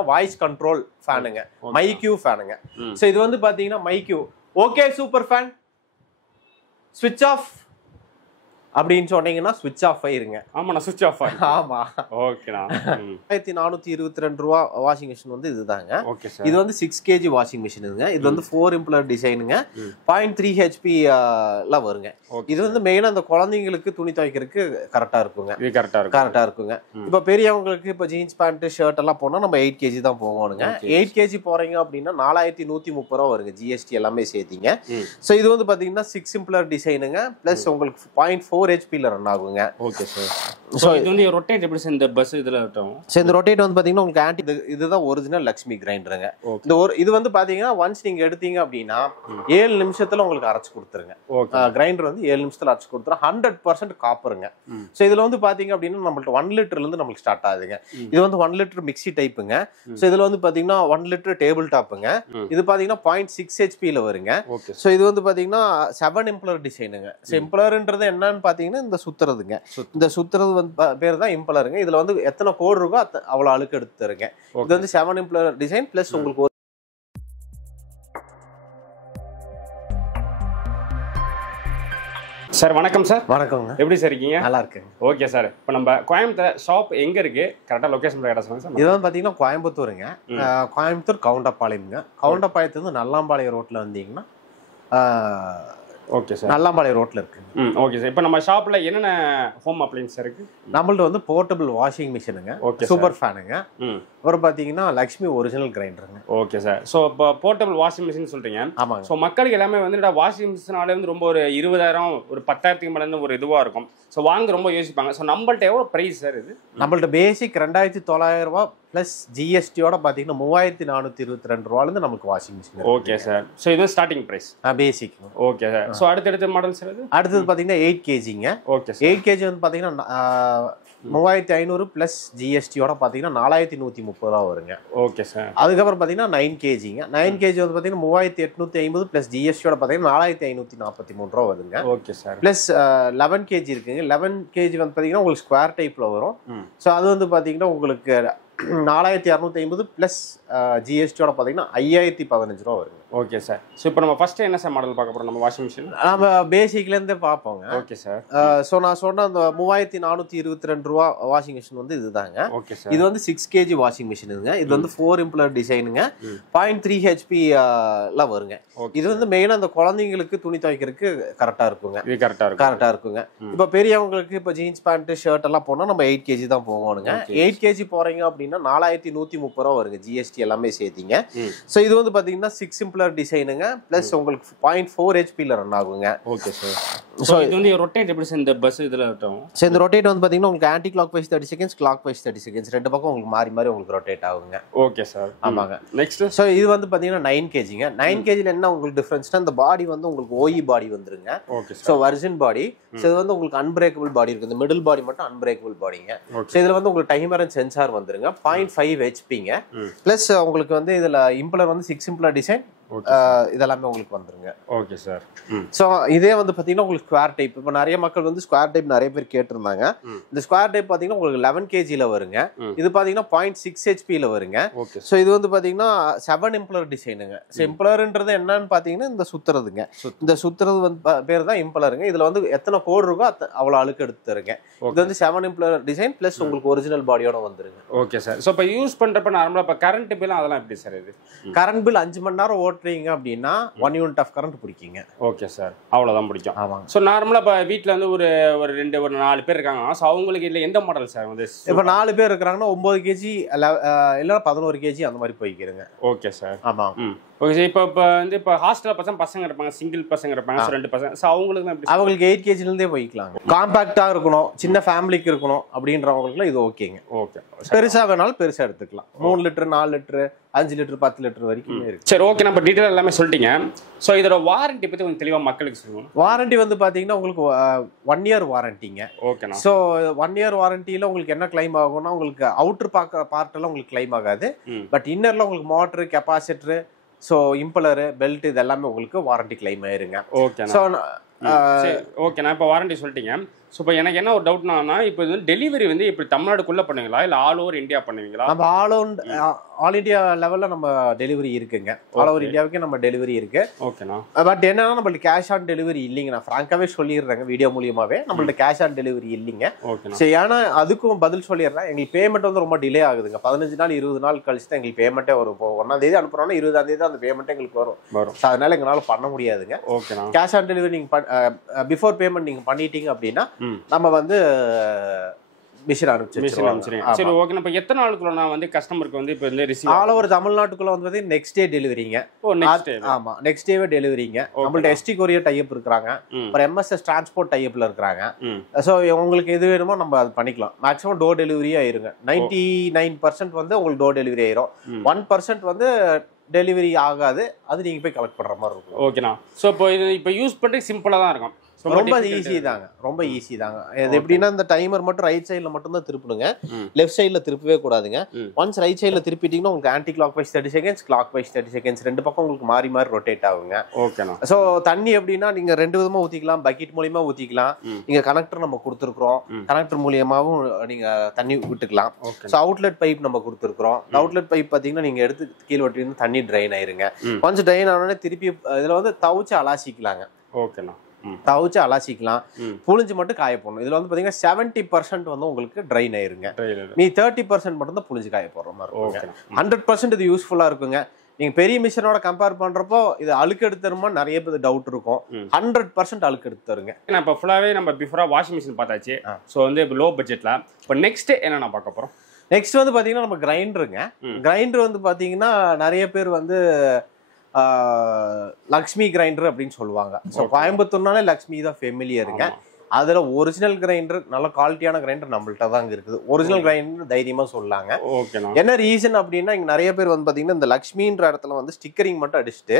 Voice control ஃபேனுங்க, மைக்யூ ஃபேனுங்க. ஸோ இது வந்து பார்த்தீங்கன்னா மைக்யூ ஓகே சூப்பர் ஃபேன் ஸ்விட்ச் ஆஃப் அப்படின்னு சொன்னீங்கன்னா ஸ்விட்ச் ஆஃப் ஆயிருங்க. ஆமாண்ணா, ஸ்விட்ச் ஆஃப் ஆகும். ஆமா, ஓகேண்ணா. 1422 ரூபா வாஷிங் மிஷின் வந்து இதுதாங்க. Okay sir. இது வந்து 6 kg வாஷிங் மிஷினுங்க. இது வந்து 4 இம்பலர் டிசைனுங்க. 0.3 HP வருங்க. இது வந்து மெயினா அந்த குழந்தைங்களுக்கு துணி துவைக்கிறதுக்கு கரெக்டா இருக்குங்க. இது கரெக்டா இருக்குங்க. இப்போ பெரியவங்களுக்கு இப்போ ஜீன்ஸ் பேண்ட் ஷர்ட் எல்லாம் போனா நம்ம 8 kg தான் போகணுங்க. 8 kg போறீங்க அப்படின்னா 4130 ரூபா வருங்க, ஜிஎஸ்டி எல்லாமே சேர்த்தீங்க. ஸோ இது வந்து பாத்தீங்கன்னா 6 இம்பலர் டிசைனுங்க பிளஸ் உங்களுக்கு 0.4 HP ரன் ஆகுங்க. Okay sir. ஸோ இது வந்து ரொட்டேட் எப்படி சார் இந்த பஸ் இதுல இருக்கும்? ஸோ இந்த ரொட்டேட் வந்து பாத்தீங்கன்னா உங்களுக்கு ஆன்டி இதுதான் ஒரிஜினல் லக்ஷ்மி கிரைண்டருங்க. இந்த இது வந்து பாத்தீங்கன்னா ஒன்ஸ் நீங்க எடுத்தீங்க அப்படின்னா 7 நிமிஷத்துல உங்களுக்கு அரைச்சு கொடுத்துருங்க. கிரைண்டர் வந்து 7 நிமிஷத்துல அரைச்சு கொடுத்துரும். 100% காப்பருங்க. ஸோ இதுல வந்து பாத்தீங்க அப்படின்னா நம்மள்ட்ட 1 லிட்டர்ல இருந்து நம்மளுக்கு ஸ்டார்ட் ஆகுதுங்க. இது வந்து 1 லிட்டர் மிக்சி டைப்புங்க. ஸோ இதுல வந்து பாத்தீங்கன்னா 1 லிட்டர் டேபிள் டாப்புங்க. இது பாத்தீங்கன்னா 0.6 HP வருங்க. ஸோ இது வந்து பாத்தீங்கன்னா 7 இம்பலர் டிசைனுங்க. ஸோ இம்பலர்ன்றது என்னன்னு பாத்தீங்கன்னா இந்த சுத்துறதுங்க. இந்த சுத்துறது வந்து பேர் தான் இம்பலருங்க. இதுல வந்து எத்தனை கோடு இருக்கோ அவ்வளவு அழுக்கு எடுத்து தருங்க. இது வந்து 7 இம்பலர் டிசைன் பிளஸ் உங்களுக்கு சார் வணக்கம் சார். வணக்கங்க. எப்படி சார் இருக்கீங்க? நல்லா இருக்குங்க. Okay sir. இப்போ நம்ம கோயம்புத்தூர் ஷாப் எங்க இருக்கு, கரெக்டா லொகேஷன் இடம் சொல்லுங்க சார். இது வந்து பாத்தீங்கன்னா கோயம்புத்தூருங்க. கோயம்புத்தூர் கவுண்டப்பாளையம்ங்க. கவுண்டப்பாளையத்துல நல்லாம்பாளையம் ரோட்ல வந்தீங்கன்னா ஓகே சார், நல்லாம்பாளையம் ரோட்ல இருக்கு. Okay sir. இப்போ நம்ம ஷாப்ல என்னென்ன ஹோம் அப்ளையன்ஸ் இருக்கு? நம்மள்ட்ட வந்து போர்ட்டபிள் வாஷிங் மிஷினுங்க, சூப்பர் ஃபேனுங்க, அப்புறம் பாத்தீங்கன்னா லக்ஷ்மி ஒரிஜினல் கிரைண்டருங்க. Okay sir. ஸோ இப்போ போர்ட்டபிள் வாஷிங் மிஷின் சொல்றீங்க. ஆமாங்க. ஸோ மக்களுக்கு எல்லாமே வந்து வாஷிங் மிஷினாலே வந்து ரொம்ப ஒரு 20,000 ஒரு 10,000 மேல இருந்து ஒரு இதுவா இருக்கும். ஸோ வாங்க ரொம்ப யோசிப்பாங்க. ஸோ நம்மள்ட்ட எவ்வளோ ப்ரைஸ் சார் இது? நம்மள்ட்ட பேசிக் 2,900 ரூபா பிளஸ் ஜிஎஸ்டியோட பாத்தீங்கன்னா 3,422 ரூபாயிலிருந்து நமக்கு washing machine. Okay sir. So இது starting price basic. Okay sir. So அடுத்தடுத்த மாடல் சார் இது? அடுத்தது பாத்தீங்கன்னா 8 kgங்க. ஓகே. 8 kg வந்து பாத்தீங்கன்னா 3,500 பிளஸ் ஜிஎஸ்டியோட பாத்தீங்கன்னா 4,130 ரூபா வருங்க. Okay sir. அதுக்கப்புறம் பாத்தீங்கன்னா 9 kgங்க. 9 kg வந்து பாத்தீங்கன்னா 3,850 பிளஸ் ஜிஎஸ்டியோட பாத்தீங்கன்னா 4,543 ரூபா வருங்க. Okay sir. பிளஸ் 11 kg இருக்குங்க. 11 kg வந்து பாத்தீங்கன்னா உங்களுக்கு ஸ்கொயர் டைப்ல வரும். ஸோ அது வந்து பாத்தீங்கன்னா உங்களுக்கு 4,650 பிளஸ் ஜிஎஸ்டியோட பாத்தீங்கன்னா 5,015 ரூபா வருங்க. Okay sir. ஸோ இப்போ நம்ம ஃபர்ஸ்ட் என்ன சார் மாடல் பார்க்க போறோம் நம்ம வாஷிங் மிஷின்? நம்ம பேசிக்ல இருந்தே பார்ப்போங்க. Okay sir. ஸோ நான் சொன்ன அந்த 3,422 ரூபா வாஷிங் மிஷின் வந்து இதுதாங்க. Okay sir. இது வந்து 6 kg வாஷிங் மிஷினுங்க. இது வந்து 4 இம்பலர் டிசைனுங்க. 0.3 HP வருங்க. இது வந்து மெயினா அந்த குழந்தைங்களுக்கு துணி துவைக்கிறதுக்கு கரெக்டா இருக்குங்க. இது கரெக்டா இருக்குங்க. இப்போ பெரியவங்களுக்கு இப்போ ஜீன்ஸ் பேண்ட் ஷர்ட் எல்லாம் போனா நம்ம 8 kg தான் போகணுங்க. 8 kg போறீங்க அப்படின்னா 4,130 ரூபா வருங்க, ஜிஎஸ்டி எல்லாமே சேர்த்தீங்க. ஸோ இது வந்து பாத்தீங்கன்னா 6 இம்பலர் டிசைனுங்க பிளஸ் உங்களுக்கு 0.4 HP ரன் ஆகுங்க. Okay sir. ஸோ இது வந்து ரொட்டேட் எப்படி சார் இந்த பஸ் இதுல இருக்கும்? ஸோ இந்த ரொட்டேட் வந்து பாத்தீங்கன்னா உங்களுக்கு anti clock wise 30 seconds, clock wise 30 seconds, ரெண்டு பக்கம் உங்களுக்கு மாறி மாறி உங்களுக்கு ரொட்டேட் ஆகுங்க. Okay sir. ஆமாங்க. நெக்ஸ்ட் ஸோ இது வந்து பாத்தீங்கன்னா 9 kgங்க. 9 kgல என்ன உங்களுக்கு டிஃபரன்ஸ்னா இந்த பாடி வந்து உங்களுக்கு ஓஇ பாடி வந்துருங்க. Okay sir. ஸோ வர்ஜின் பாடி. ஸோ இது வந்து உங்களுக்கு அன்பிரேக்கபிள் பாடி இருக்கு. இந்த மிடில் பாடி மட்டும் அன்பிரேக்கபிள் பாடிங்க. ஸோ இதுல வந்து உங்களுக்கு டைமர் அண்ட் சென்சார் வந்துருங்க. 0.5 HPங்க. பிளஸ் உங்களுக்கு வந்து இதுல இம்பலர் வந்து 6 இம்பலர் டிசைன் இதெல்லாமே உங்களுக்கு வந்துருங்க. Okay sir. ஸோ இதே வந்து பாத்தீங்கன்னா உங்களுக்கு ஸ்கொயர் டைப். இப்போ நிறைய மக்கள் வந்து ஸ்கொயர் டைப் நிறைய பேர் கேட்டிருந்தாங்க. இந்த ஸ்கொயர் டைப் பாத்தீங்கன்னா உங்களுக்கு 11 kgல வருங்க. இது பாத்தீங்கன்னா 0.6 HPல வருங்க. ஸோ இது வந்து பாத்தீங்கன்னா 7 இம்பலர் டிசைனுங்க. ஸோ இம்பலர்ன்றது என்னன்னு பாத்தீங்கன்னா இந்த சுத்துறதுங்க. இந்த சுத்துறது வந்து பேர் தான் இம்பலருங்க. இதுல வந்து எத்தனை கோடு இருக்கோ அவ்வளவு அழுக்கு எடுத்து தருங்க. இது வந்து 7 இம்பலர் டிசைன் பிளஸ் உங்களுக்கு ஒரிஜினல் பாடியோட வந்துருங்க. Okay sir. ஸோ இப்போ யூஸ் பண்றப்ப நார்மலா இப்போ கரண்ட் பில் அதெல்லாம் எப்படி சார்? இது கரண்ட் பில் 5 மணி நேரம் ஓட்டுறீங்க அப்படின்னா 1 யூனிட் ஆஃப் கரண்ட் பிடிக்குங்க. Okay sir. அவ்வளோதான் பிடிக்கும். ஆமாங்க. ஸோ நார்மலாக இப்போ வீட்டில் வந்து ஒரு 4 பேர் இருக்காங்க. ஸோ அவங்களுக்கு இல்லை எந்த மாடல் சார் வந்து? இப்போ 4 பேர் இருக்கிறாங்கன்னா 9 kg இல்லைன்னா 11 kg அந்த மாதிரி போய்க்கிறேங்க. Okay sir. ஆமாம். Okay sir. இப்போ வந்து இப்போ ஹாஸ்டலில் பசங்க இருப்பாங்க, சிங்கிள் பசங்க இருப்பாங்க, 2 பசங்க. ஸோ அவங்களுக்கு 8 kgலேருந்தே போய்க்கலாங்க. காம்பாக்டா இருக்கணும், சின்ன ஃபேமிலிக்கு இருக்கணும் அப்படின்றவங்களுக்குலாம் இது ஓகேங்க. ஓகே. பெருசா வேணாலும் பெருசா எடுத்துக்கலாம். 3 லிட்டர் 4 லிட்டர் 5 லிட்டர் 10 லிட்டர் வரைக்கும் இருக்கு. சரி, ஓகே. நம்ம டீட்டெயில் எல்லாமே சொல்லிட்டீங்க. ஸோ இதோட வாரண்டி பற்றி கொஞ்சம் தெளிவாக மக்களுக்கு சொல்லுவோம். வாரண்டி வந்து பார்த்தீங்கன்னா உங்களுக்கு 1 இயர் வாரண்டிங்க. ஓகேண்ணா. ஸோ 1 இயர் வாரண்டியில் உங்களுக்கு என்ன கிளைம் ஆகும்னா உங்களுக்கு அவுட்டர் பார்ட் எல்லாம் உங்களுக்கு கிளைம் ஆகாது. பட் இன்னர்ல உங்களுக்கு மோட்டரு, கெப்பாசிட்டரு, ஸோ இம்பலரு, பெல்ட் இது எல்லாமே உங்களுக்கு வாரண்டி கிளைம் ஆயிருங்க. ஓகே. ஸோ ஓகேண்ணா. இப்போ வாரண்டி சொல்லிட்டீங்க. ஸோ இப்போ எனக்கு என்ன ஒரு டவுட்னா, இப்போ இது டெலிவரி வந்து இப்படி தமிழ்நாடுக்குள்ளே பண்ணுவீங்களா இல்லை ஆல் ஓவர் இந்தியா பண்ணுவீங்களா? நம்ம ஆல் இந்தியா லெவலில் நம்ம டெலிவரி இருக்குங்க. ஆல் ஓவர் இந்தியாவுக்கு நம்ம டெலிவரி இருக்கு. ஓகேண்ணா. பட் என்னன்னா நம்மளுக்கு கேஷ் ஆன் டெலிவரி இல்லைங்க. நான் ஃப்ராங்காகவே சொல்லிடுறேங்க வீடியோ மூலியமாகவே நம்மள்ட்ட கேஷ் ஆன் டெலிவரி இல்லைங்க. சரி, ஏன்னா அதுக்கும் பதில் சொல்லிடுறேன். எங்களுக்கு பேமெண்ட் வந்து ரொம்ப டிலே ஆகுதுங்க. 15 நாள் 20 நாள் கழிச்சு தான் எங்களுக்கு பேமெண்ட்டே வரும். இப்போ 1ஆம் தேதி அனுப்புறோம்னா 20ஆம் தேதி அந்த பேமெண்ட்டே எங்களுக்கு வரும். அதனால எங்களால் பண்ண முடியாதுங்க. கேஷ் ஆன் டெலிவரி நீங்கள் பிஃபோர் பேமெண்ட் நீங்கள் பண்ணிட்டீங்க அப்படின்னா நம்ம வந்து மிஷின் அனுப்பிச்சிருவோம். சரி, ஓகே. இப்போ எத்தனை நாளுக்குள்ள நான் வந்து கஸ்டமருக்கு வந்து இப்போ வந்து ரிசீவ் ஆல் ஓவர் தமிழ்நாட்டுக்குள்ள வந்து நெக்ஸ்ட் டே டெலிவரிங்க. ஆமா, நெக்ஸ்ட் டேவே டெலிவரிங்க. நம்மள்ட்ட எஸ்டி கொரியர் டைப் இருக்கிறாங்க, அப்புறம் எம்எஸ்எஸ் டிரான்ஸ்போர்ட் டைப்ல இருக்கிறாங்க. ஸோ உங்களுக்கு எது வேணுமோ நம்ம அது பண்ணிக்கலாம். மேக்ஸிமம் டோர் டெலிவரி ஆயிருங்க. 99% வந்து உங்களுக்கு டோர் டெலிவரி ஆயிரும். 1% வந்து டெலிவரி ஆகாது. அது நீங்க போய் கலெக்ட் பண்ற மாதிரி இருக்கும். ஓகேண்ணா. ஸோ இப்போ யூஸ் பண்ணுறது சிம்பிளா தான் இருக்கும். ரொம்ப ஈஸி தாங்க, ரொம்ப ஈஸி தாங்க. இது எப்படின்னா இந்த டைமர் மட்டும் ரைட் சைட்ல மட்டும் தான் திருப்பணுங்க, லெஃப்ட் சைட்ல திருப்பவே கூடாதுங்க. ஒன்ஸ் ரைட் சைட்ல திருப்பிட்டீங்கன்னா உங்களுக்கு anti clock wise 30 seconds, clock wise 30 seconds, ரெண்டு பக்கம் உங்களுக்கு மாறி மாறி ரொட்டேட் ஆகுங்க. ஓகேண்ணா. ஸோ தண்ணி எப்படின்னா நீங்க ரெண்டு விதமா ஊத்திக்கலாம். பக்கெட் மூலியமா ஊத்திக்கலாம். நீங்க கனெக்டர் நம்ம கொடுத்துருக்கோம், கனெக்டர் மூலியமாவும் நீங்க தண்ணி விட்டுக்கலாம். ஸோ அவுட்லெட் பைப் நம்ம கொடுத்துருக்கோம். அவுட்லெட் பைப் பாத்தீங்கன்னா நீங்க எடுத்து கீழே ஒட்டி தண்ணி ட்ரைன் ஆயிருங்க. ஒன்ஸ் ட்ரைன் ஆனோடனே திருப்பி இதுல வந்து தவிச்சு அலாசிக்கலாங்க. ஓகேண்ணா. தவிச்சு அலாசிக்கலாம். புளிஞ்சு மட்டும் காய போடணும். இதுல வந்து பாத்தீங்கன்னா 70% வந்து உங்களுக்கு ட்ரைன் ஆயிருங்க. நீ 30% மட்டும் தான் புளிஞ்சு காய போடுற மாதிரி இருக்கும். 100% இது யூஸ்ஃபுல்லா இருக்குங்க. நீங்க பெரிய மிஷினோட கம்பேர் பண்றப்போ இது அழுக்கு எடுத்துருமா நிறைய பேர் டவுட் இருக்கும். 100% அழுக்கு எடுத்துருங்க. இப்போ ஃபுல்லாவே நம்ம பிஃபோரா வாஷிங் மிஷின் பார்த்தாச்சு. ஸோ வந்து இப்போ லோ பட்ஜெட்ல இப்போ நெக்ஸ்ட் என்ன நான் பார்க்க போறோம்? நெக்ஸ்ட் வந்து பாத்தீங்கன்னா நம்ம கிரைண்டருங்க. கிரைண்டர் வந்து பாத்தீங்கன்னா நிறைய பேர் வந்து லக்ஷ்மி கிரைண்டர் அப்படின்னு சொல்லுவாங்க. ஸோ கோயம்புத்தூர்னாலே லக்ஷ்மி தான் ஃபெமிலியருங்க. அதுல ஒரிஜினல் கிரைண்டர், நல்ல குவாலிட்டியான கிரைண்டர் நம்மள்ட்ட தான் இருக்குது. ஒரிஜினல் கிரைண்டர் தைரியமா சொல்லாங்க. என்ன ரீசன் அப்படின்னா இங்க நிறைய பேர் வந்து பாத்தீங்கன்னா இந்த லக்ஷ்மின்ற இடத்துல வந்து ஸ்டிக்கரிங் மட்டும் அடிச்சுட்டு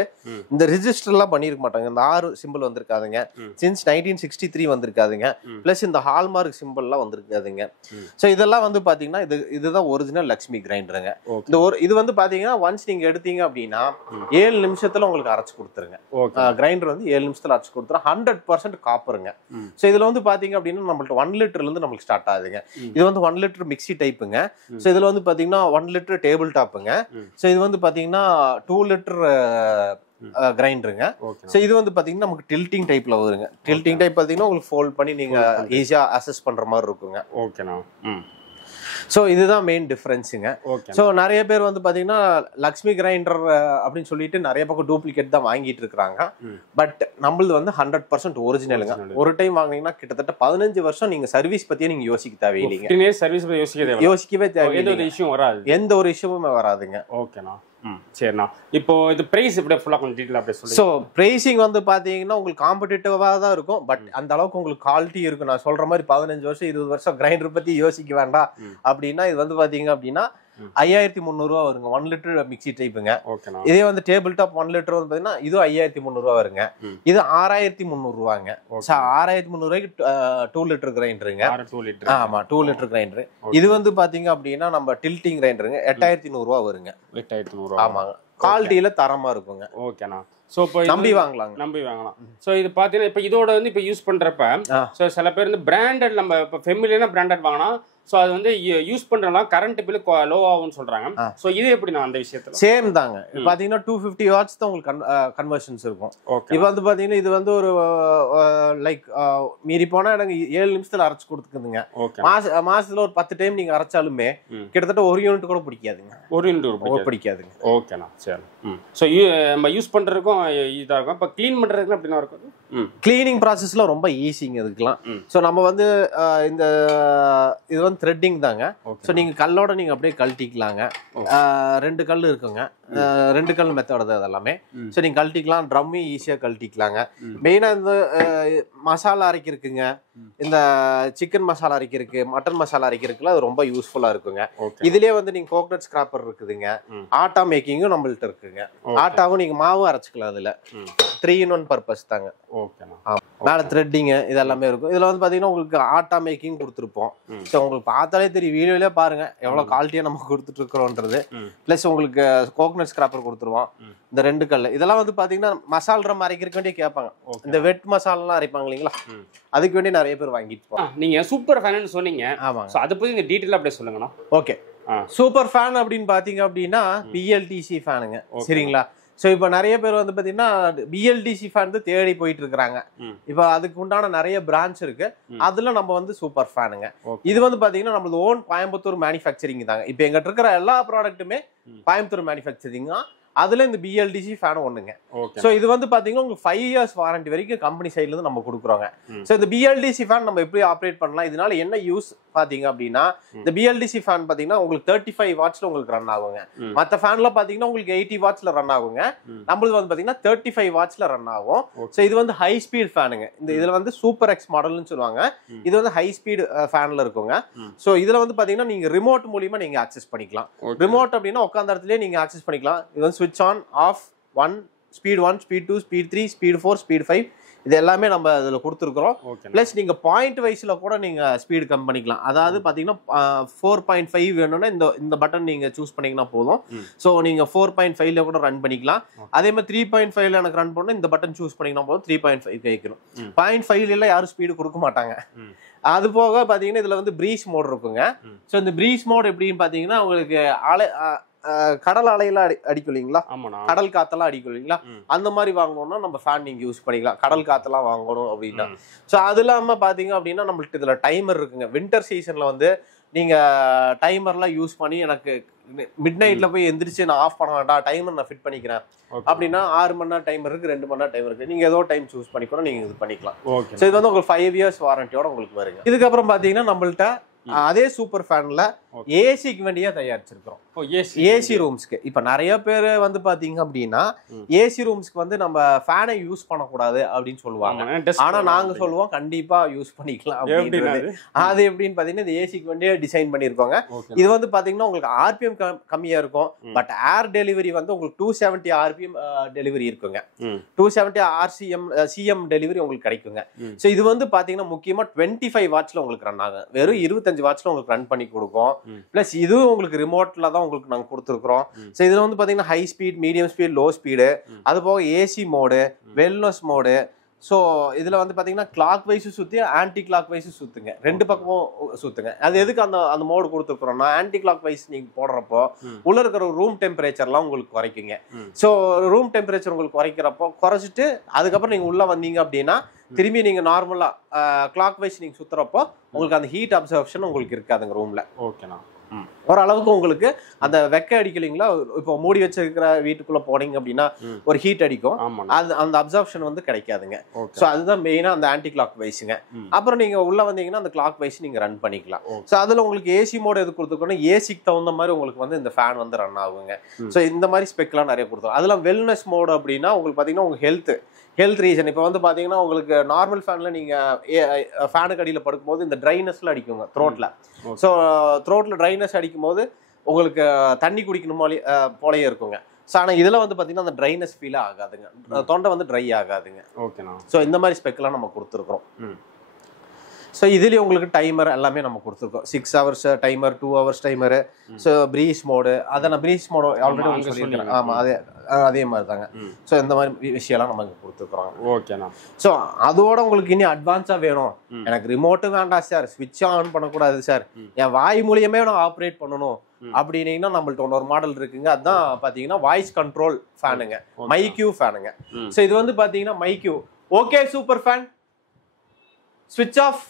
இந்த ரிஜிஸ்டர் எல்லாம் பண்ணிருக்க மாட்டாங்க. இந்த 6 சிம்பிள் வந்திருக்காதுங்க. சின்ஸ் 1963 வந்திருக்காதுங்க. பிளஸ் இந்த ஹால்மார்க் சிம்பிள் எல்லாம் வந்திருக்காதுங்க. ஸோ இதெல்லாம் வந்து பாத்தீங்கன்னா இதுதான் ஒரிஜினல் லக்ஷ்மி கிரைண்டருங்க. இது வந்து பாத்தீங்கன்னா ஒன்ஸ் நீங்க எடுத்தீங்க அப்படின்னா 7 நிமிஷத்துல உங்களுக்கு அரைச்சு கொடுத்துருங்க. கிரைண்டர் வந்து 7 நிமிஷத்துல அரைச்சு கொடுத்துரும். 100% காப்பருங்க. ஸோ இதுல வந்து பாத்தீங்க அப்படின்னா நம்மள்ட்ட 1 லிட்டர்ல இருந்து நம்மளுக்கு ஸ்டார்ட் ஆகுதுங்க. இது வந்து 1 லிட்டர் மிக்ஸி டைப்புங்க. ஸோ இதுல வந்து பாத்தீங்கன்னா 1 லிட்டர் டேபிள் டாப்புங்க. ஸோ இது வந்து பாத்தீங்கன்னா 2 லிட்டர் கிரைண்டருங்க. ஸோ இது வந்து பாத்தீங்கன்னா நமக்கு டில்டிங் டைப்ல வருங்க. டில்டிங் டைப் பாத்தீங்கன்னா உங்களுக்கு ஃபோல்ட் பண்ணி நீங்க ஈஸியா அசஸ் பண்ற மாதிரி இருக்குங்க. ஓகேண்ணா. ஸோ இதுதான் மெயின் டிஃபரன்ஸுங்க. ஸோ நிறைய பேர் வந்து பாத்தீங்கன்னா லக்ஷ்மி கிரைண்டர் அப்படின்னு சொல்லிட்டு நிறைய பக்கம் டூப்ளிகேட் தான் வாங்கிட்டு இருக்காங்க. பட் நம்மளது வந்து 100% ஒரிஜினலுங்க. ஒரு டைம் வாங்கினீங்கன்னா கிட்டத்தட்ட 15 வருஷம் நீங்க சர்வீஸ் பத்தியே நீங்க யோசிக்க தேவையில்லைங்க. யோசிக்கவே தேவையில்லை. எந்த ஒரு இஷ்யூமே வராதுங்க. ஓகேண்ணா. சரிண்ணா. இப்போ இது பிரைஸ் இப்படி ஃபுல்லா கொஞ்சம் டீடைலா அப்படியே சொல்லுங்க. ஸோ பிரைசிங் வந்து பாத்தீங்கன்னா உங்களுக்கு காம்படிட்டிவா தான் இருக்கும். பட் அந்த அளவுக்கு உங்களுக்கு குவாலிட்டி இருக்கும். நான் சொல்ற மாதிரி 15 வருஷம் 20 வருஷம் கிரைண்டர் பத்தி யோசிக்க வேண்டாம் அப்படின்னா இது வந்து பாத்தீங்க அப்படின்னா 5300 ரூபா வருங்க. 1 லிட்டர் மிக்ஸி டைப்புங்க. இதே வந்து டேபிள் டாப் 1 லிட்டர் வந்து பாத்தீங்கன்னா இது 5300 ரூபா வருங்க. இது 6300 ரூபாங்க. 6300 ரூபாய்க்கு 2 லிட்டர் கிரைண்டருங்க. ஆமா, 2 லிட்டர் கிரைண்டர். இது வந்து பாத்தீங்க அப்படின்னா நம்ம டில்டிங் கிரைண்டருங்க. 8500 ரூபா வருங்க. 8500. ஆமாங்க, குவாலிட்டியில தரமா இருக்குங்க. ஓகேண்ணா. ஸோ இப்போ நம்பி வாங்கலாம். ஸோ இது பார்த்தீங்கன்னா இப்போ இதோட வந்து இப்போ யூஸ் பண்ணுறப்ப ஸோ சில பேர் வந்து பிராண்டட் நம்ம இப்போ ஃபெமிலியான பிராண்டட் வாங்கினா ஸோ அது வந்து யூஸ் பண்ணுறதுனால கரண்ட் பில் லோ ஆகும்னு சொல்கிறாங்க. ஸோ இது எப்படி நான் அந்த விஷயத்தில் சேம் தாங்க. பார்த்தீங்கன்னா 250 வாட்ஸ் தான் உங்களுக்கு கன்வர்ஷன்ஸ் இருக்கும். இப்போ வந்து பார்த்தீங்கன்னா இது வந்து ஒரு லைக் மீறி போனால் எனக்கு 7 நிமிஷத்தில் அரைச்சு கொடுத்துக்குதுங்க. மாசத்துல ஒரு 10 டைம் நீங்கள் அரைச்சாலுமே கிட்டத்தட்ட 1 யூனிட் கூட பிடிக்காதுங்க. 1 யூனிட் பிடிக்காதுங்க. ஓகேண்ணா. சரி. ஸோ நம்ம யூஸ் பண்ணுறதுக்கும் இதாக இருக்கும். இப்போ க்ளீன் பண்ணுறதுக்கு அப்படின்னா இருக்கும். கிளீனிங் ப்ராசஸ்லாம் ரொம்ப ஈஸிங்க இதுக்கெல்லாம். ஸோ நம்ம வந்து இந்த இது வந்து த்ரெட்டிங் தாங்க. ஸோ நீங்கள் கல்லோட நீங்கள் அப்படியே கழட்டிக்கலாங்க. 2 கல் இருக்குங்க. 2 கல் மெத்தோட தான் அதெல்லாமே. ஸோ நீங்கள் கழட்டிக்கலாம். ட்ரம்மி ஈஸியாக கழட்டிக்கலாங்க. மெயினாக இந்த மசாலா அரைக்கிறதுக்குங்க, இந்த சிக்கன் மசாலா அரைக்கிறதுக்கு, மட்டன் மசாலா அரைக்கிறதுக்குலாம் அது ரொம்ப யூஸ்ஃபுல்லாக இருக்குங்க. இதுலேயே வந்து நீங்கள் கோகனட் ஸ்கிராப்பர் இருக்குதுங்க. ஆட்டா மேக்கிங்கும் நம்மள்ட்ட இருக்குங்க. ஆட்டாவும் நீங்கள் மாவும் அரைச்சிக்கலாம். அதில் 3 in 1 பர்பஸ் தாங்க. ஓகேண்ணா. மேலே த்ரெட்டிங்கு இது எல்லாமே இருக்கும். இதில் வந்து பார்த்தீங்கன்னா உங்களுக்கு ஆட்டா மேக்கிங் கொடுத்துருப்போம். ஸோ உங்களுக்கு பார்த்தாலே தெரியும், வீடியோலேயே பாருங்க எவ்வளோ குவாலிட்டியாக நம்ம கொடுத்துட்ருக்குறோன்றது. ப்ளஸ் உங்களுக்கு கோகனட் ஸ்கிராப்பர் கொடுத்துருவோம். இந்த 2 கல் இதெல்லாம் வந்து பார்த்தீங்கன்னா மசால் ரம் அரைக்கிறதுக்கு வேண்டிய கேட்பாங்க. இந்த வெட் மசாலெலாம் அரைப்பாங்க இல்லைங்களா, அதுக்கு வேண்டிய நிறைய பேர் வாங்கிட்டு போவாங்க. நீங்கள் சூப்பர் ஃபேன்னு சொன்னீங்க. ஆமாங்க. ஸோ அதை பற்றி இந்த டீட்டெயிலாக அப்படியே சொல்லுங்கண்ணா. ஓகே, சூப்பர் ஃபேன் அப்படின்னு பார்த்தீங்க அப்படின்னா பிஎல்டிசி ஃபேனுங்க. சரிங்களா. ஸோ இப்போ நிறைய பேர் வந்து பார்த்தீங்கன்னா பிஎல்டிசி ஃபேன் தேடி போயிட்டு இருக்கிறாங்க. இப்போ அதுக்கு உண்டான நிறைய பிரான்ச் இருக்கு. அதுல நம்ம வந்து சூப்பர் ஃபேனுங்க. இது வந்து பார்த்தீங்கன்னா நம்மளது ஓன் கோயம்புத்தூர் மேனுஃபேக்சரிங் தாங்க. இப்போ எங்கிட்ட இருக்கிற எல்லா ப்ராடக்ட்டுமே கோயம்புத்தூர் மேனுஃபேக்சரிங் தான். அதுல இந்த பிஎல்டிசி ஃபேன் ஒண்ணுங்க. ஸோ இது வந்து பாத்தீங்கன்னா உங்களுக்கு 5 years வாரண்டி வரைக்கும் கம்பெனி சைட்ல இருந்து நம்ம கொடுக்குறோங்க. ஸோ இந்த பிஎல்டிசி ஃபேன் நம்ம எப்படி ஆப்ரேட் பண்ணலாம், இதனால என்ன யூஸ் பாத்தீங்க அப்படின்னா, இந்த பிஎல்டிசி ஃபேன் பாத்தீங்கன்னா உங்களுக்கு 35 வாட்ஸ்ல உங்களுக்கு ரன் ஆகுங்க. மற்ற ஃபேன்ல பாத்தீங்கன்னா உங்களுக்கு 80 வாட்ஸ்ல ரன் ஆகுங்க. நம்மளுக்கு வந்து பாத்தீங்கன்னா 35 வாட்ஸ்ல ரன் ஆகும். ஸோ இது வந்து ஹை ஸ்பீட் ஃபேனுங்க. இந்த இதுல வந்து சூப்பர் எக்ஸ் மாடல்னு சொல்லுவாங்க. இது வந்து ஹை ஸ்பீட் ஃபேன்ல இருக்குங்க. ஸோ இதுல வந்து பாத்தீங்கன்னா நீங்க ரிமோட் மூலியமா நீங்க ஆக்சஸ் பண்ணிக்கலாம். ரிமோட் அப்படின்னா உட்காந்த இடத்துலயே நீங்க ஆக்சஸ் பண்ணிக்கலாம். இது வந்து switch on off 1 speed 1 speed 2 speed 3 speed 4 speed 5 இது எல்லாமே நம்ம அதுல கொடுத்துருக்கோம். பிளஸ் நீங்க பாயிண்ட் வைஸ்ல கூட நீங்க ஸ்பீடு கம் பண்ணிக்கலாம். அதாவது பாத்தீங்கன்னா 4.5 வேணும்னா இந்த பட்டன் நீங்க சூஸ் பண்ணீங்கன்னா போதும். ஸோ நீங்க 4.5ல கூட ரன் பண்ணிக்கலாம். அதே மாதிரி 3.5ல எனக்கு ரன் பண்ணணும், இந்த பட்டன் சூஸ் பண்ணீங்கன்னா போதும் 3.5 கேட்கணும். 0.5ல யாரும் ஸ்பீடு கொடுக்க மாட்டாங்க. அது போக பாத்தீங்கன்னா இதுல வந்து பிரீஸ் மோட் இருக்குங்க. ஸோ இந்த பிரீஸ் மோட் எப்படின்னு பாத்தீங்கன்னா உங்களுக்கு கடல் அலையெல்லாம் அடிக்கும் இல்லைங்களா, கடல் காத்தெல்லாம் அடிக்கும் இல்லைங்களா, அந்த மாதிரி வாங்கணும்னா நம்ம ஃபேன் நீங்க யூஸ் பண்ணிக்கலாம். கடல் காத்தெல்லாம் வாங்கணும் அப்படின்னா. ஸோ அது இல்லாம பாத்தீங்க அப்படின்னா நம்மளுக்கு இதுல டைமர் இருக்குங்க. வின்டர் சீசன்ல வந்து நீங்க டைமர்லாம் யூஸ் பண்ணி எனக்கு மிட் நைட்ல போய் எந்திரிச்சு நான் ஆஃப் பண்ண வேண்டாம், டைமர் நான் ஃபிட் பண்ணிக்கிறேன் அப்படின்னா 6 மணி நேரம் டைமர் இருக்கு, 2 மணி நேரம் டைமர் இருக்கு. நீங்க ஏதோ டைம் சூஸ் பண்ணி கூட நீங்க இது பண்ணிக்கலாம். ஸோ இது வந்து உங்களுக்கு 5 years வாரண்டியோட உங்களுக்கு வருங்க. இதுக்கப்புறம் பாத்தீங்கன்னா நம்மள்ட்ட அதே சூப்பர் ஃபேன்ல ஏசிக்கு வேண்டிய தயாரிச்சிருக்கிறோம். ஏசி ரூம்ஸ்க்கு இப்ப நிறைய பேர் வந்து பாத்தீங்க அப்படின்னா ஏசி ரூம்ஸ்க்கு வந்து நம்ம ஃபேனை யூஸ் பண்ணக்கூடாது அப்படின்னு சொல்லுவாங்க. ஆனா நாங்க சொல்லுவோம் கண்டிப்பா யூஸ் பண்ணிக்கலாம் அப்படின்றது. அது எப்படின்னு பாத்தீங்கன்னா இந்த ஏசிக்கு வேண்டிய டிசைன் பண்ணிருக்கோங்க. இது வந்து பாத்தீங்கன்னா உங்களுக்கு ஆர்பிஎம் கம்மியா இருக்கும். பட் ஏர் டெலிவரி வந்து உங்களுக்கு 270 ஆர்பிஎம் டெலிவரி இருக்குங்க. 270 சிஎம் டெலிவரி உங்களுக்கு கிடைக்குங்க. ஸோ இது வந்து பாத்தீங்கன்னா முக்கியமா 25 வாட்ஸ்ல உங்களுக்கு ரன் ஆகும். வெறும் 25 வாட்ஸ்ல உங்களுக்கு ரன் பண்ணி கொடுக்கும். பிளஸ் இதுவும் உங்களுக்கு ரிமோட்ல தான் உங்களுக்கு நாங்க கொடுத்துருக்கோம். ஸோ இதுல வந்து பாத்தீங்கன்னா high speed, medium speed, low speed, அது போக AC mode, wellness mode. So இதுல வந்து பாத்தீங்கன்னா கிளாக் வைஸும் சுத்தி ஆன்டி கிளாக் வைஸும் சுத்துங்க. 2 பக்கமும் சுத்துங்க. அது எதுக்கு அந்த மோடு கொடுத்துருக்கோம்னா ஆன்டி கிளாக் வைஸ் நீங்க போடுறப்போ உள்ள இருக்கிற ரூம் டெம்பரேச்சர்லாம் உங்களுக்கு குறைக்குங்க. ஸோ ரூம் டெம்பரேச்சர் உங்களுக்கு குறைக்கிறப்போ குறைச்சிட்டு அதுக்கப்புறம் நீங்க உள்ள வந்தீங்க அப்படின்னா திரும்பி நீங்க நார்மலா கிளாக் வைஸ் நீங்க சுத்துறப்போ உங்களுக்கு அந்த ஹீட் அப்சர்ப்ஷன் உங்களுக்கு இருக்காதுங்க ரூம்ல. ஓகேண்ணா. ஓரளவுக்கு உங்களுக்கு அந்த வெக்க அடிக்கலீங்களா, இப்போ மூடி வச்சிருக்கிற வீட்டுக்குள்ள போனீங்க அப்படின்னா ஒரு ஹீட் அடிக்கும். அந்த அப்சர்ப்ஷன் வந்து கிடைக்காதுங்க. ஸோ அதுதான் மெயினா அந்த ஆன்டி கிளாக் வைஸுங்க. அப்புறம் நீங்க உள்ள வந்தீங்கன்னா அந்த கிளாக் வைஸ் நீங்க ரன் பண்ணிக்கலாம். ஸோ அதுல உங்களுக்கு ஏசி மோடு எது கொடுத்துருக்கோம், ஏசிக்கு தகுந்த மாதிரி உங்களுக்கு வந்து இந்த ஃபேன் வந்து ரன் ஆகுங்க. ஸோ இந்த மாதிரி ஸ்பெக்லாம் நிறைய கொடுத்துருக்கோம். அதெல்லாம் வெல்னஸ் மோடு அப்படின்னா உங்களுக்கு பாத்தீங்கன்னா உங்க ஹெல்த் ரீசன். இப்போ வந்து பாத்தீங்கன்னா உங்களுக்கு நார்மல் ஃபேன்ல நீங்க ஃபேனுக்கு அடியில் படுக்கும்போது இந்த ட்ரைனஸ்ல அடிக்குங்க த்ரோட்ல. ஸோ த்ரோட்ல ட்ரைனஸ் அடிக்கும் போது உங்களுக்கு தண்ணி குடிக்கணும் போலயே இருக்குங்க. ஸோ ஆனால் இதில் வந்து பார்த்தீங்கன்னா அந்த ட்ரைனஸ் ஃபீல் ஆகாதுங்க, தொண்டை வந்து ட்ரை ஆகாதுங்க. ஓகேண்ணா. ஸோ இந்த மாதிரி ஸ்பெக்லாம் நம்ம கொடுத்துருக்குறோம். ஸோ இதுலேயும் உங்களுக்கு டைமர் எல்லாமே நம்ம கொடுத்துருக்கோம். 6 hours timer, 2 hours timer, so breeze mode. அதை நான் பிரீஸ் மோடு ஆல்ரெடி சொல்லியிருக்கேன். ஆமாம், அதே மாதிரி தாங்க. ஸோ இந்த மாதிரி விஷயம்லாம் நமக்கு கொடுத்துருக்குறோம். ஓகேண்ணா. ஸோ அதோட உங்களுக்கு இனி அட்வான்ஸாக வேணும், எனக்கு ரிமோட்டும் வேண்டாம் சார், ஸ்விட்ச் ஆன் பண்ணக்கூடாது சார், என் வாய் மூலியமே நான் ஆப்ரேட் பண்ணணும் அப்படின்னீங்கன்னா நம்மள்ட்ட இன்னொரு மாடல் இருக்குங்க. அதுதான் பார்த்தீங்கன்னா வாய்ஸ் கண்ட்ரோல் ஃபேனுங்க, மைக்யூ ஃபேனுங்க. ஸோ இது வந்து பார்த்தீங்கன்னா மைக்யூ ஓகே சூப்பர் ஃபேன் ஸ்விட்ச் ஆஃப்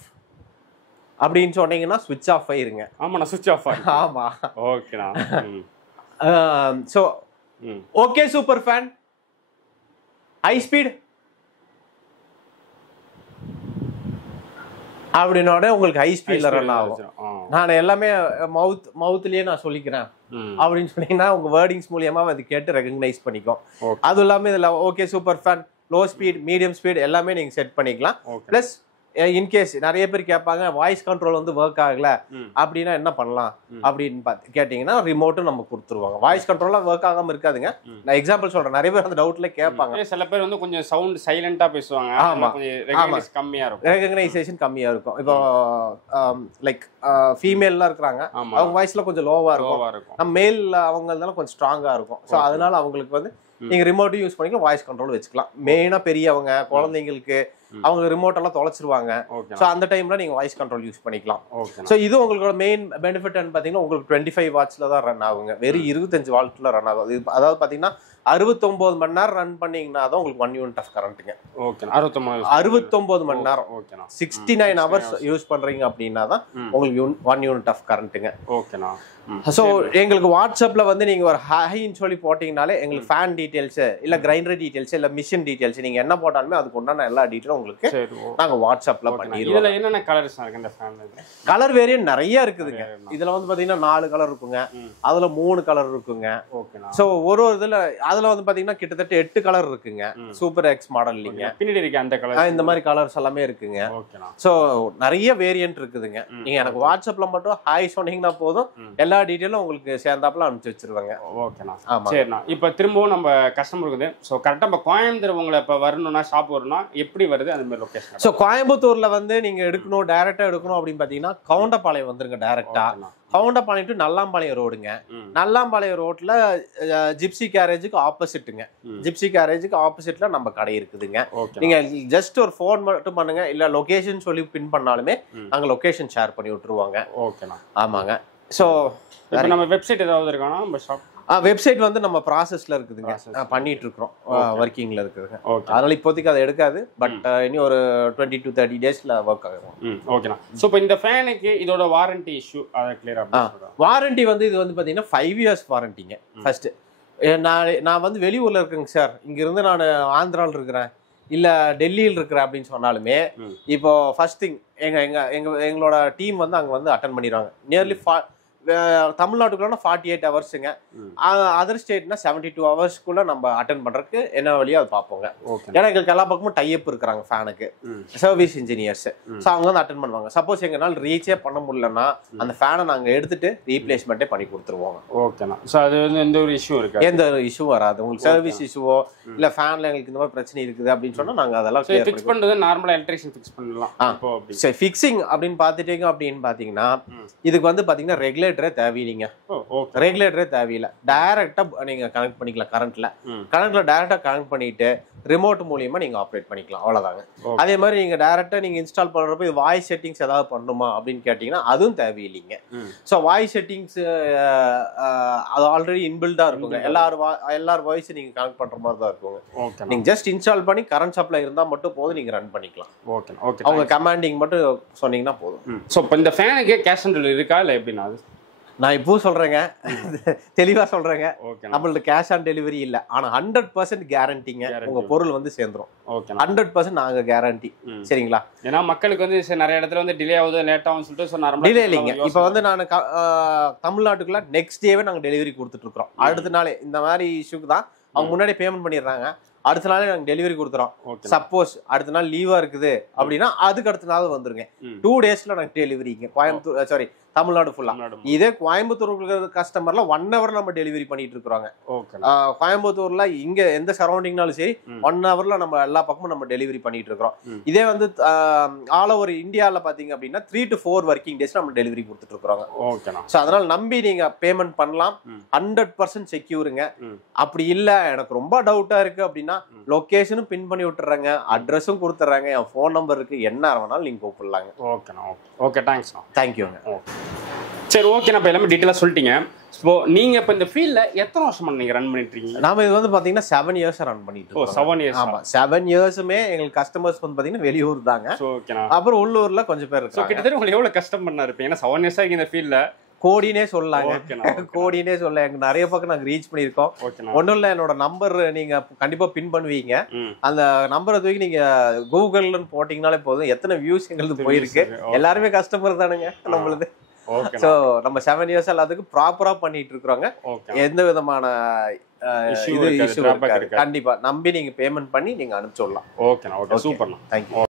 அப்படின்னு சொன்னீங்கன்னா ஸ்விட்ச் ஆஃப் ஆயிருங்க. ஆமாண்ணா, ஸ்விட்ச் ஆஃப் ஆகும். ஆமா, ஓகேண்ணா. So okay super fan high speed அப்படின்னோட உங்களுக்கு ஹை ஸ்பீட்ல ரன் ஆகும். நான் எல்லாமே மவுத்லயே நான் சொல்லிக்கிறேன் அப்படின்னு சொன்னீங்கன்னா உங்க வேர்டிங்ஸ் மூலியமா அது கேட்டு ரெகக்னைஸ் பண்ணிக்கும். அதுவும் இல்லாம இதுல okay super fan low speed, medium speed எல்லாமே நீங்க செட் பண்ணிக்கலாம். பிளஸ் இன்கேஸ் நிறைய பேர் கேட்பாங்க வாய்ஸ் கண்ட்ரோல் வந்து ஒர்க் ஆகல அப்படின்னா என்ன பண்ணலாம் அப்படின்னு கேட்டீங்கன்னா ரிமோட்டும் நம்ம கொடுத்துருவாங்க. வாய்ஸ் கண்ட்ரோல்லாம் ஒர்க் ஆகாம இருக்காதுங்க. நான் எக்ஸாம்பிள் சொல்றேன், நிறைய பேர் அந்த டவுட்ல கேட்பாங்க. சில பேர் வந்து கொஞ்சம் சவுண்ட் சைலண்டா பேசுவாங்க. ஆமா, ரெகக்னைசேஷன் கம்மியா இருக்கும். ரெகக்னைசேஷன் கம்மியா இருக்கும். இப்போ லைக் ஃபீமேல்லாம் இருக்கிறாங்க, அவங்க வாய்ஸ்ல கொஞ்சம் லோவா இருக்கும். நம்ம மேல் அவங்க இருந்தாலும் கொஞ்சம் ஸ்ட்ராங்கா இருக்கும். ஸோ அதனால அவங்களுக்கு வந்து நீங்க ரிமோட்டும் யூஸ் பண்ணிக்கலாம், வாய்ஸ் கண்ட்ரோல் வச்சுக்கலாம். மெயினா பெரியவங்க, குழந்தைங்களுக்கு அவங்க ரிமோட் எல்லாம் தொலைச்சிருவாங்க. ஸோ அந்த டைம்ல நீங்க வாய்ஸ் கண்ட்ரோல் யூஸ் பண்ணிக்கலாம். ஸோ இது உங்களோட மெயின் பெனிஃபிட் பாத்தீங்கன்னா உங்களுக்கு 25 வாட்ஸ்ல தான் ரன் ஆகுங்க. வெறும் 25 வாட்ஸ்ல ரன் ஆகும். அதாவது பாத்தீங்கன்னா 69 மணி நேரம் ரன் பண்ணீங்கன்னா தான் உங்களுக்கு 1 யூனிட் ஆஃப் கரண்ட்டுங்க. 69 மணி நேரம் 69 ஹவர்ஸ் யூஸ் பண்றீங்க அப்படின்னா தான் உங்களுக்கு 1 யூனிட் ஆஃப் கரண்ட்டுங்க. ஸோ எங்களுக்கு வாட்ஸ்அப்ல வந்து நீங்க ஒரு ஹைன்னு சொல்லி போட்டீங்கனாலே எங்களுக்கு ஃபேன் டீடைல்ஸ் இல்ல கிரைண்டர் டீடைல்ஸ் இல்ல மிஷின் டீடைல்ஸ் நீங்க என்ன போட்டாலுமே அதுக்கு உண்டான எல்லா டீடைலும் உங்களுக்கு நாங்க வாட்ஸ்அப்ல பண்ணிடுவோம். இதுல என்னென்ன கலர்ஸ் இருக்கு? இந்த ஃபேன்ல கலர் வேரியன்ட் நிறைய இருக்குதுங்க. இதுல வந்து பாத்தீங்கன்னா 4 கலர் இருக்குங்க, அதுல 3 கலர் இருக்குங்க. ஸோ ஒரு இதுல அதுல வந்து பாத்தீங்கன்னா கிட்டத்தட்ட 8 கலர் இருக்குங்க. சூப்பர் எக்ஸ் மாடல் இல்லைங்க, பின்னாடி இருக்கு அந்த கலர். இந்த மாதிரி கலர்ஸ் எல்லாமே இருக்குங்க. ஸோ நிறைய வேரியன்ட் இருக்குதுங்க. நீங்க எனக்கு வாட்ஸ்அப்ல மட்டும் ஹாய் சொன்னீங்கன்னா போதும், எல்லா டீடைலும் உங்களுக்கு சேர்ந்தாப்புல அனுப்பிச்சு வச்சிருவாங்க. ஓகேண்ணா, சரிண்ணா. இப்போ திரும்பவும் நம்ம கஸ்டமர் இருக்குது. ஸோ கரெக்டாக இப்போ கோயம்புத்தூர் உங்களை இப்போ வரணும்னா ஷாப் வரணும்னா எப்படி வருது அந்த மாதிரி லொகேஷன்? ஸோ கோயம்புத்தூர்ல வந்து நீங்க எடுக்கணும், டைரக்டா எடுக்கணும் அப்படின்னு பாத்தீங்கன்னா கவுண்டபாளையம் வந்துருங்க. டைரக்டா கவுண்டபாளையம் டு நல்லாம்பாளையம் ரோடுங்க. நல்லாம்பாளையம் ரோட்ல ஜிப்சி கேரேஜுக்கு ஆப்போசிட்டுங்க. ஜிப்சி கேரேஜுக்கு ஆப்போசிட்ல நம்ம கடை இருக்குதுங்க. நீங்க ஜஸ்ட் ஒரு ஃபோன் மட்டும் பண்ணுங்க, இல்ல லொகேஷன் சொல்லி பின் பண்ணாலுமே நாங்க லொகேஷன் ஷேர் பண்ணி விட்டுருவாங்க. ஓகேண்ணா, ஆமாங்க. ஸோ நம்ம வெப்சைட் ஏதாவது இருக்கானா நம்ம ஷாப்? வெப்சைட் வந்து நம்ம ப்ராசஸ்ல இருக்குதுங்க, பண்ணிட்டு இருக்கிறோம், ஒர்க்கிங்ல இருக்குதுங்க. அதனால இப்போதைக்கு அதை எடுக்காது, பட் இனி ஒரு 20 to 30 டேஸ்ல ஒர்க் ஆகும். ஓகேண்ணா. ஸோ இப்போ இந்த ஃபேனுக்கு இதோட வாரண்டி இஷ்யூ அதை கிளியரா? வாரண்டி வந்து இது வந்து பாத்தீங்கன்னா 5 years வாரண்டிங்க. ஃபர்ஸ்ட் நான் வந்து வெளியூர்ல இருக்கேங்க சார், இங்க இருந்து நான் ஆந்திராவில் இருக்கிறேன் இல்ல டெல்லியில் இருக்கிறேன் அப்படின்னு சொன்னாலுமே இப்போ ஃபர்ஸ்ட் திங் எங்களோட டீம் வந்து அங்க வந்து அட்டென்ட் பண்ணிடுவாங்க. நியர்லி தமிழ்நாட்டுக்குள்ள 48 ஹவர்ஸுங்க. அதர் ஸ்டேட்னா 72 ஹவர்ஸ்க்குள்ள நம்ம அட்டென்ட் பண்றதுக்கு என்ன வழியோ அது பார்ப்போங்க. ஏன்னா எங்களுக்கு எல்லா பக்கமும் டைப் இருக்கிறாங்க ஃபேனுக்கு, சர்வீஸ் இன்ஜினியர்ஸ். ஸோ அவங்க வந்து அட்டென்ட் பண்ணுவாங்க. சப்போஸ் எங்களால் ரீச்சே பண்ண முடியலன்னா அந்த ஃபேனை நாங்க எடுத்துட்டு ரீப்ளேஸ்மெண்ட்டே பண்ணி கொடுத்துருவோம். ஓகேண்ணா. ஸோ அது வந்து எந்த ஒரு இஷ்யூ இருக்கு? எந்த ஒரு இஷ்யூ வராது. உங்களுக்கு சர்வீஸ் இஷ்யூவோ இல்ல ஃபேன்ல எங்களுக்கு இந்த மாதிரி பிரச்சனை இருக்குது அப்படின்னு சொன்னா நாங்க அதெல்லாம் ஃபிக்ஸ் பண்றது நார்மலா எலக்ட்ரிஷியன் ஃபிக்ஸ் பண்ணலாம். சரி, ஃபிக்ஸிங் அப்படின்னு பாத்துட்டீங்க அப்படின்னு பாத்தீங்கன்னா இதுக்கு வந்து பாத்தீங்கன்னா ரெகுலேட்டரே தேவையில்லைங்க. ரெகுலேட்டரே தேவையில்லை, டைரக்டா நீங்க கனெக்ட் பண்ணிக்கலாம். கரண்ட்ல டைரக்டா கனெக்ட் பண்ணிட்டு ரிமோட் மூலியமா நீங்க ஆப்ரேட் பண்ணிக்கலாம், அவ்வளவுதாங்க. அதே மாதிரி நீங்க டைரக்டா நீங்க இன்ஸ்டால் பண்றப்ப இது வாய்ஸ் செட்டிங்ஸ் ஏதாவது பண்ணணுமா அப்படின்னு கேட்டீங்கன்னா அதுவும் தேவையில்லைங்க. ஸோ வாய்ஸ் செட்டிங்ஸ் அது ஆல்ரெடி இன்பில்டா இருக்குங்க. எல்லார் வாய்ஸ் நீங்க கனெக்ட் பண்ற மாதிரி தான் இருக்குங்க. நீங்க ஜஸ்ட் இன்ஸ்டால் பண்ணி கரண்ட் சப்ளை இருந்தா மட்டும் போதும், நீங்க ரன் பண்ணிக்கலாம். அவங்க கமாண்டிங் மட்டும் சொன்னீங்கன்னா போதும். ஸோ இப்போ இந்த ஃபேனுக்கு கேஷ் ஆன் டெலிவரி இருக்கா இல்லை எப்படின்னா? நான் இப்போ சொல்றேங்க, தெளிவா சொல்றேங்க, நம்மள்ட்ட கேஷ் ஆன் டெலிவரி இல்ல. ஆனா 100% கேரண்டிங்க, உங்க பொருள் வந்து சேர்ந்துரும். 100% நாங்க கேரண்டி. சரிங்களா? ஏன்னா மக்களுக்கு வந்து நிறைய இடத்துல வந்து டிலே ஆகுது, லேட் ஆகும் சொல்லிட்டு டிலே இல்லைங்க. இப்போ வந்து நான் தமிழ்நாட்டுக்குள்ள நெக்ஸ்ட் டேவே நாங்க டெலிவரி கொடுத்துட்டு இருக்கிறோம். அடுத்த நாளே இந்த மாதிரி இஷ்யூக்கு தான் அவங்க முன்னாடி பேமெண்ட் பண்ணிடுறாங்க, அடுத்த நாளே நாங்க டெலிவரி கொடுத்துறோம். சப்போஸ் அடுத்த நாள் லீவா இருக்குது அப்படின்னா அதுக்கு அடுத்த நாள் வந்துருங்க. 2 டேஸ்ல நாங்க டெலிவரிங்க. கோயம்புத்தூர் சாரி தமிழ்நாடு ஃபுல்லா. இதே கோயம்புத்தூர் கஸ்டமர்ல 1 hour நம்ம டெலிவரி பண்ணிட்டு இருக்கிறோங்க. கோயம்புத்தூர்ல இங்க எந்த சரௌண்டிங்னாலும் சரி 1 hourல நம்ம எல்லா பக்கமும் நம்ம டெலிவரி பண்ணிட்டு இருக்கிறோம். இதே வந்து ஆல் ஓவர் இந்தியால பாத்தீங்க அப்படின்னா 3 to 4 working days நம்ம டெலிவரி கொடுத்துட்டு இருக்கிறோம். சோ அதனால நம்பி நீங்க பேமெண்ட் பண்ணலாம். 100% செக்யூருங்க. அப்படி இல்ல எனக்கு ரொம்ப டவுட்டா இருக்கு அப்படின்னா லொகேஷனும் பின் பண்ணி விட்டுறாங்க, அட்ரஸும் கொடுத்துறாங்க, என் போன் நம்பர் இருக்கு, என்ன வேணாலும் நீங்க கூப்பிடலாங்க. Okay, thanks. தேங்க்யூங்க. சரி, ஓகே. நான் எல்லாமே டீட்டெயிலாக சொல்லிட்டீங்க. ஸோ நீங்க இப்போ இந்த ஃபீல்டில் எத்தனை வருஷமா நீங்க ரன் பண்ணிட்டு இருக்கீங்க? நாம இது வந்து பாத்தீங்கன்னா 7 years ரன் பண்ணிட்டு இருக்கோம். 7 years. ஆமா, 7 yearsமே எங்களுக்கு கஸ்டமர்ஸ் வந்து பாத்தீங்கன்னா வெளியூர் தாங்க. ஓகேண்ணா. அப்புறம் உள்ளூர்ல கொஞ்சம் பேர் இருக்காங்க. கிட்டத்தட்ட உங்களுக்கு எவ்வளவு கஷ்டம் பண்ணா இருப்பீங்க? ஏன்னா 7 years இந்த ஃபீல்ட்ல கோடினே சொல்லலாங்க. கோடினே சொல்ல எங்க நிறைய பக்கம் நாங்க ரீச் பண்ணிருக்கோம். ஒன்றும் இல்லை, என்னோட நம்பர் நீங்க கண்டிப்பா பின் பண்ணுவீங்க. அந்த நம்பரை தூக்கி நீங்க கூகுள்னு போட்டீங்கனாலே போதும், எத்தனை வியூஸ் எங்களுக்கு போயிருக்கு. எல்லாருமே கஸ்டமர் தானுங்க நம்மளுது. சோ நம்ம 7 years எல்லாத்துக்கும் ப்ராப்பரா பண்ணிட்டு இருக்கிறோங்க. எந்த விதமான இஷ்யூ கண்டிப்பா நம்பி நீங்க பேமெண்ட் பண்ணி நீங்க அனுப்பிச்சு விடலாம். Okay, super. தேங்க்யூ.